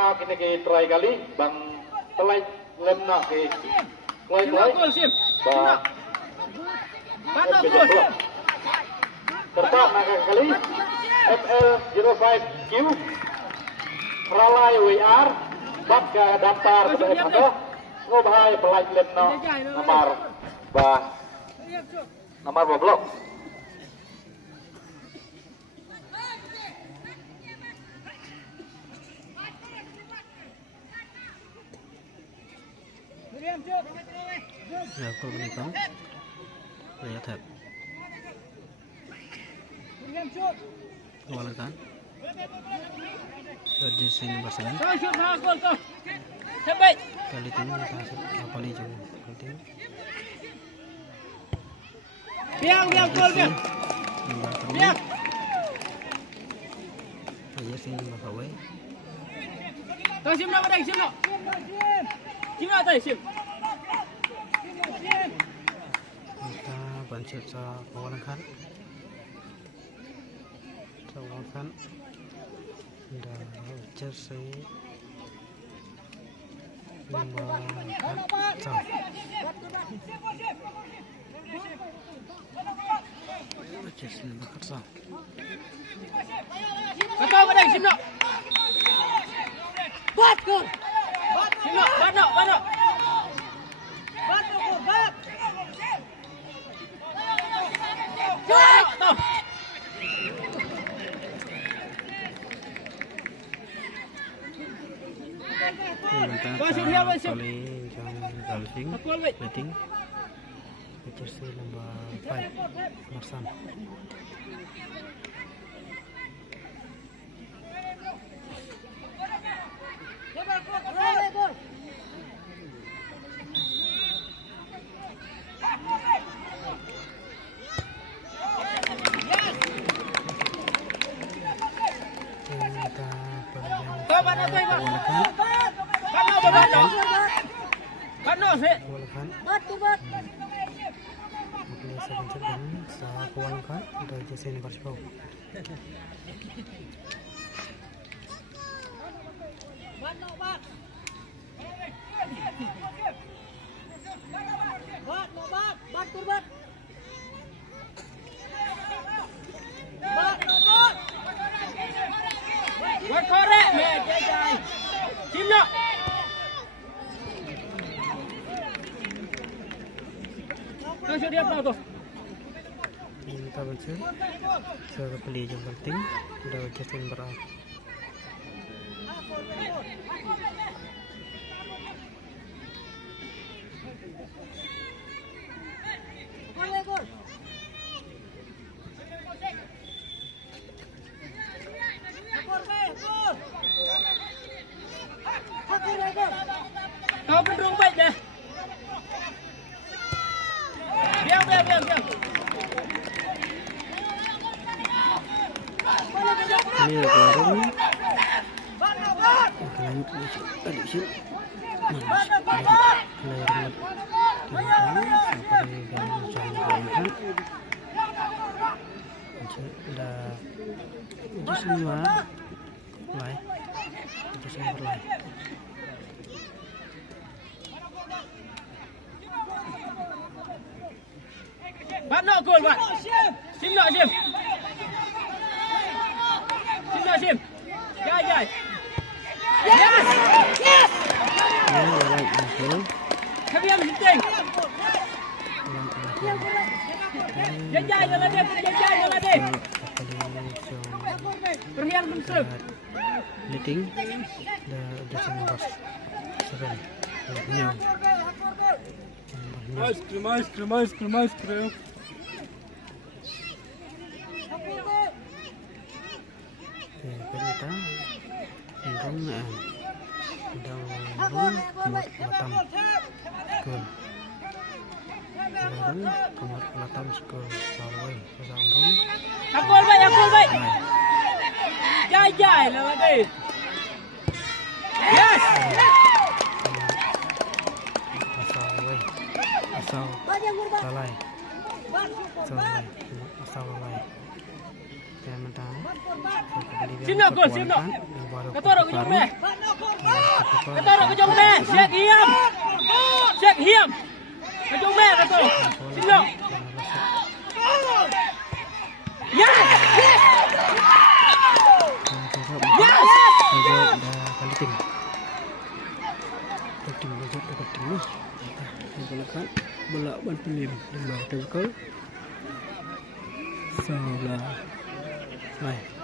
Pernah kini ke try kali bang pelai lem nak ke pelai serta nak kali FL05Q Ralai WR bak ke daftar ke ada ngobhai pelai lem nak nomor blok Ya, kalau menikah, lihat heb. Awal kan? Di sini bersaing. Kali ini kita apa nih jauh? Kali ini. Biang gol biang. Biang. Aja sini bawa. Tahu sim nak sim nak. Sim nak tahu sim. Kita bancet sa kawalan kan. Kawalan kan. Dah jersey. Nomor kan. Sa. Jersey nomor kan sa. Kata pada sim nak. Bat gol. Sim nak, bat nak. Bat gol, bat. Rating jersey nomor 5 Marsan. Jersey nomor 10. Buat korek, sim nak. Kasih dia apa tu? Kita baca saya beli yang penting udah jersey berapa kau berdua baik dah. Biang. ini baru lanjut tadi sih itu semua mulai itu semua mulai Bat nak gol bat. Sim nak sim. Sim. Jai. Yes. Kami am penting. Jai dalam dia. Perhian besar. Meeting the semua 7. Nyam. Mais. Kita hinggang matam skul matam skul sawai sambung Akul baik. Jai lah tadi. Yes. asal lalai Jangan mentang. Sim nak gol, sim nak. Ketua ke jom deh. Ketua ke jom deh. Siap hiam. Siap hiam. Ke jom deh ketua. Sim nak. Yes. Yes. Yes. Kali tim. Tim bajak dapat tim ni. Bola kan. Bola ban pelim. Lembang tackle. Salah. Baik.